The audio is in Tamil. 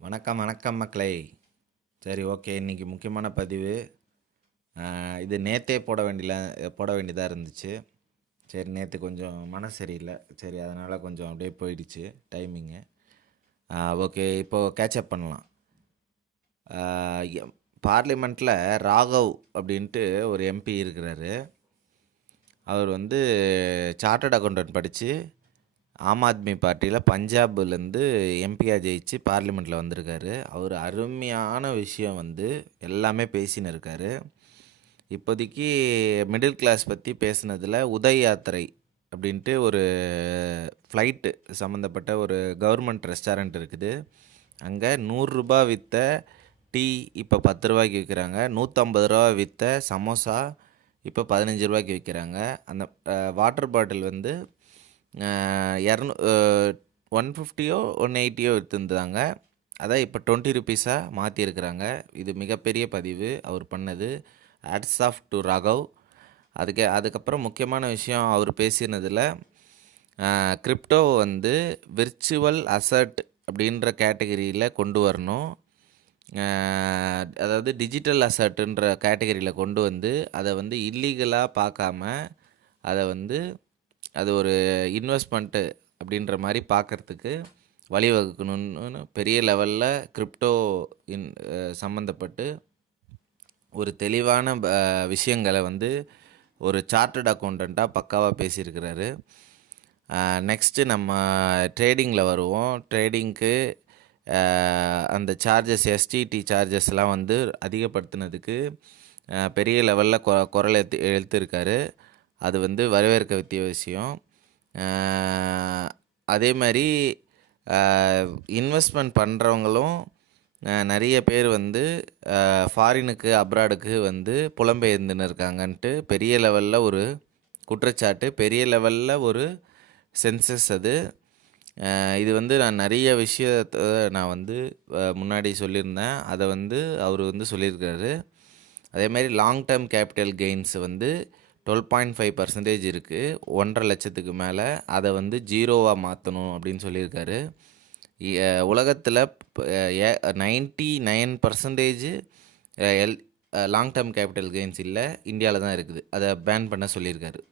வணக்கம் வணக்கம் மக்களே. சரி, ஓகே. இன்றைக்கி முக்கியமான பதிவு. இது நேற்றே போட வேண்டியதாக இருந்துச்சு. சரி, நேற்று கொஞ்சம் மனசு சரியில்லை. சரி, அதனால் கொஞ்சம் அப்படியே போயிடுச்சு டைமிங்கு. ஓகே, இப்போது கேட்சப் பண்ணலாம். பார்லிமெண்ட்டில் ராகவ் அப்படின்ட்டு ஒரு எம்பி இருக்கிறாரு. அவர் வந்து சார்ட்டர்ட் அக்கௌண்டன்ட் படித்து ஆம் ஆத்மி பார்ட்டியில் பஞ்சாப்லேருந்து எம்பியாக ஜெயிச்சு பார்லிமெண்ட்டில் வந்திருக்காரு. அவர் அருமையான விஷயம் வந்து எல்லாமே பேசின்னு இருக்கார். இப்போதைக்கு மிடில் கிளாஸ் பற்றி பேசுனதில் உதய் யாத்திரை அப்படின்ட்டு ஒரு ஃப்ளைட்டு சம்மந்தப்பட்ட ஒரு கவர்மெண்ட் ரெஸ்டாரண்ட் இருக்குது. அங்கே 100 ரூபா விற்ற டீ இப்போ 10 ரூபாய்க்கு விற்கிறாங்க. 150 ரூபா விற்ற சமோசா இப்போ 15 ரூபாய்க்கு விற்கிறாங்க. அந்த வாட்டர் பாட்டில் வந்து 150யோ 180யோ விற்றுந்தாங்க. அதான் இப்போ 20 ருபீஸாக மாற்றிருக்கிறாங்க. இது மிகப்பெரிய பதிவு அவர் பண்ணது. Hats off to Raghav. அதுக்கப்புறம் முக்கியமான விஷயம் அவர் பேசினதில் கிரிப்டோ வந்து விர்ச்சுவல் அசட் அப்படின்ற கேட்டகரியில் கொண்டு வரணும். அதாவது டிஜிட்டல் அசட்டுன்ற கேட்டகரியில் கொண்டு வந்து அதை வந்து இல்லீகலாக பார்க்காம அதை வந்து அது ஒரு இன்வெஸ்ட்மெண்ட்டு அப்படின்ற மாதிரி பார்க்குறதுக்கு வழிவகுக்கணும்னு பெரிய லெவலில் கிரிப்டோ சம்மந்தப்பட்டு ஒரு தெளிவான விஷயங்களை வந்து ஒரு சார்ட்டர்ட் அக்கௌண்டண்ட்டாக பக்காவாக பேசியிருக்கிறாரு. நெக்ஸ்ட்டு நம்ம ட்ரேடிங்கில் வருவோம். ட்ரேடிங்க்கு அந்த சார்ஜஸ் எஸ்டிடி சார்ஜஸ்லாம் வந்து அதிகப்படுத்தினதுக்கு பெரிய லெவலில் குரல் எழுத்திருக்காரு. அது வந்து வரவேற்க வேண்டிய விஷயம். அதே மாதிரி இன்வெஸ்ட்மெண்ட் பண்ணுறவங்களும் நிறைய பேர் வந்து ஃபாரினுக்கு அப்ராடுக்கு வந்து புலம்பெயர்ந்துன்னு இருக்காங்கன்ட்டு பெரிய லெவலில் ஒரு குற்றச்சாட்டு, பெரிய லெவலில் ஒரு சென்சஸ் அது. இது வந்து நான் நிறைய விஷயத்தை நான் வந்து முன்னாடி சொல்லியிருந்தேன். அதை வந்து அவர் வந்து சொல்லியிருக்காரு. அதே மாதிரி லாங் டேர்ம் கேபிட்டல் கெயின்ஸ் வந்து 12.5% இருக்குது. 1.5 லட்சத்துக்கு மேலே அதை வந்து 0வாக மாற்றணும் அப்படின்னு சொல்லியிருக்காரு. உலகத்தில் 99% லாங் டேர்ம் கேபிட்டல் கெயின்ஸ் இல்லை, இந்தியாவில் தான் இருக்குது. அதை பேன் பண்ண சொல்லியிருக்காரு.